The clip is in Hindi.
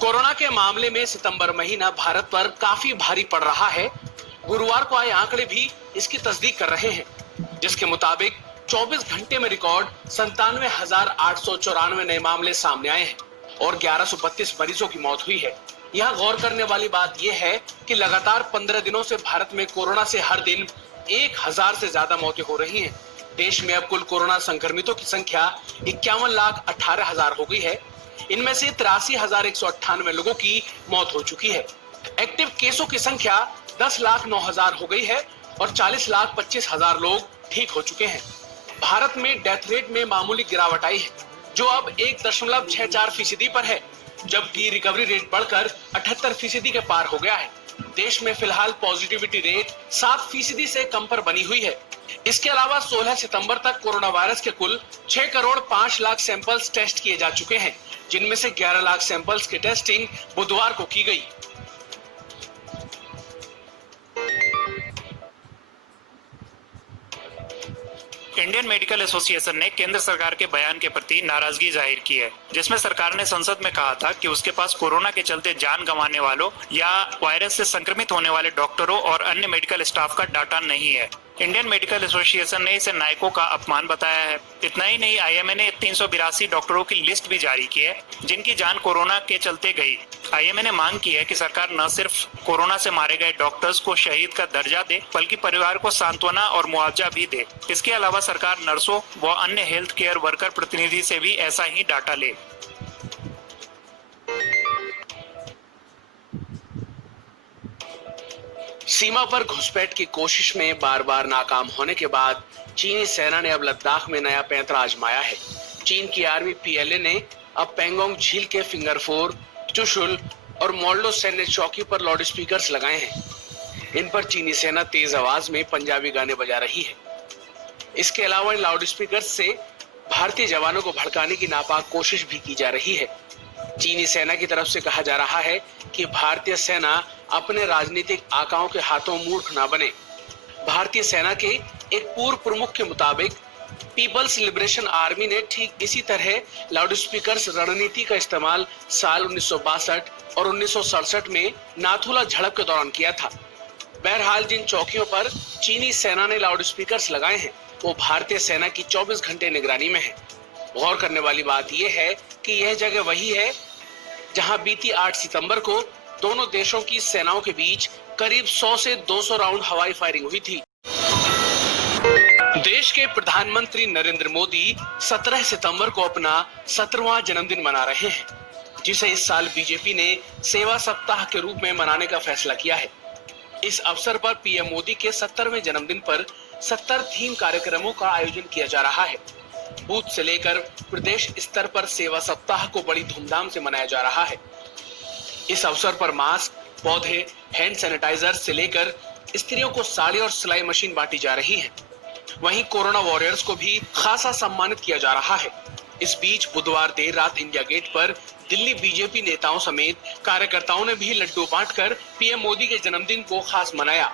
कोरोना के मामले में सितंबर महीना भारत पर काफी भारी पड़ रहा है। गुरुवार को आए आंकड़े भी इसकी तस्दीक कर रहे हैं, जिसके मुताबिक 24 घंटे में रिकॉर्ड 97,894 नए मामले सामने आए हैं और 1132 मरीजों की मौत हुई है। यहाँ गौर करने वाली बात यह है कि लगातार 15 दिनों से भारत में कोरोना से हर दिन 1000 से ज्यादा मौतें हो रही हैं। देश में अब कुल कोरोना संक्रमितों की संख्या 51,18,000 हो गई है। इनमें से 83,198 लोगों की मौत हो चुकी है। एक्टिव केसों की संख्या 10,09,000 हो गई है और 40,25,000 लोग ठीक हो चुके हैं। भारत में डेथ रेट में मामूली गिरावट आई है, जो अब 1.64% पर है, जबकि रिकवरी रेट बढ़कर 78% के पार हो गया है। देश में फिलहाल पॉजिटिविटी रेट 7% से कम पर बनी हुई है। इसके अलावा 16 सितंबर तक कोरोना वायरस के कुल 6 करोड़ 5 लाख सैंपल्स टेस्ट किए जा चुके हैं, जिनमें से 11 लाख सैंपल्स की टेस्टिंग बुधवार को की गई। इंडियन मेडिकल एसोसिएशन ने केंद्र सरकार के बयान के प्रति नाराजगी जाहिर की है, जिसमें सरकार ने संसद में कहा था कि उसके पास कोरोना के चलते जान गंवाने वालों या वायरस से संक्रमित होने वाले डॉक्टरों और अन्य मेडिकल स्टाफ का डाटा नहीं है। इंडियन मेडिकल एसोसिएशन ने इसे नायकों का अपमान बताया है। इतना ही नहीं, आईएमए ने 382 डॉक्टरों की लिस्ट भी जारी की है, जिनकी जान कोरोना के चलते गई। आईएमए ने मांग की है कि सरकार न सिर्फ कोरोना से मारे गए डॉक्टर्स को शहीद का दर्जा दे, बल्कि परिवार को सांत्वना और मुआवजा भी दे। इसके अलावा सरकार नर्सों व अन्य हेल्थ केयर वर्कर प्रतिनिधि से भी ऐसा ही डाटा ले। सीमा पर घुसपैठ की कोशिश में बार बार नाकाम होने के बाद चीनी सेना ने अब लद्दाख में नया पैंतरा आजमाया है। चीन की आर्मी पीएलए ने अब पेंगोंग झील के फिंगर 4, चुशुल और मोल्डो सैन्य चौकी पर लाउड स्पीकर्स लगाए हैं। इन पर चीनी सेना तेज आवाज में पंजाबी गाने बजा रही है। इसके अलावा इन लाउड स्पीकर से भारतीय जवानों को भड़काने की नापाक कोशिश भी की जा रही है। चीनी सेना की तरफ से कहा जा रहा है कि भारतीय सेना अपने राजनीतिक आकाओं के हाथों मूर्ख ना बने। भारतीय सेना के एक पूर्व प्रमुख के मुताबिक पीपल्स लिबरेशन आर्मी ने ठीक इसी तरह लाउड स्पीकर्स रणनीति का इस्तेमाल साल 1962 और 1967 में नाथुला झड़प के दौरान किया था। बहरहाल जिन चौकियों पर चीनी सेना ने लाउड स्पीकर्स लगाए हैं, वो भारतीय सेना की 24 घंटे निगरानी में है। गौर करने वाली बात यह है कि यह जगह वही है जहां बीती 8 सितंबर को दोनों देशों की सेनाओं के बीच करीब 100 से 200 राउंड हवाई फायरिंग हुई थी। देश के प्रधानमंत्री नरेंद्र मोदी 17 सितंबर को अपना 17वां जन्मदिन मना रहे हैं, जिसे इस साल बीजेपी ने सेवा सप्ताह के रूप में मनाने का फैसला किया है। इस अवसर पर पीएम मोदी के 70वें जन्मदिन पर 70 थीम कार्यक्रमों का आयोजन किया जा रहा है। बूथ से लेकर प्रदेश स्तर पर सेवा सप्ताह को बड़ी धूमधाम से मनाया जा रहा है। इस अवसर पर मास्क, पौधे, हैंड सैनिटाइजर से लेकर स्त्रियों को साड़ी और सिलाई मशीन बांटी जा रही है। वहीं कोरोना वॉरियर्स को भी खासा सम्मानित किया जा रहा है। इस बीच बुधवार देर रात इंडिया गेट पर दिल्ली बीजेपी नेताओं समेत कार्यकर्ताओं ने भी लड्डू बांटकर पीएम मोदी के जन्मदिन को खास मनाया।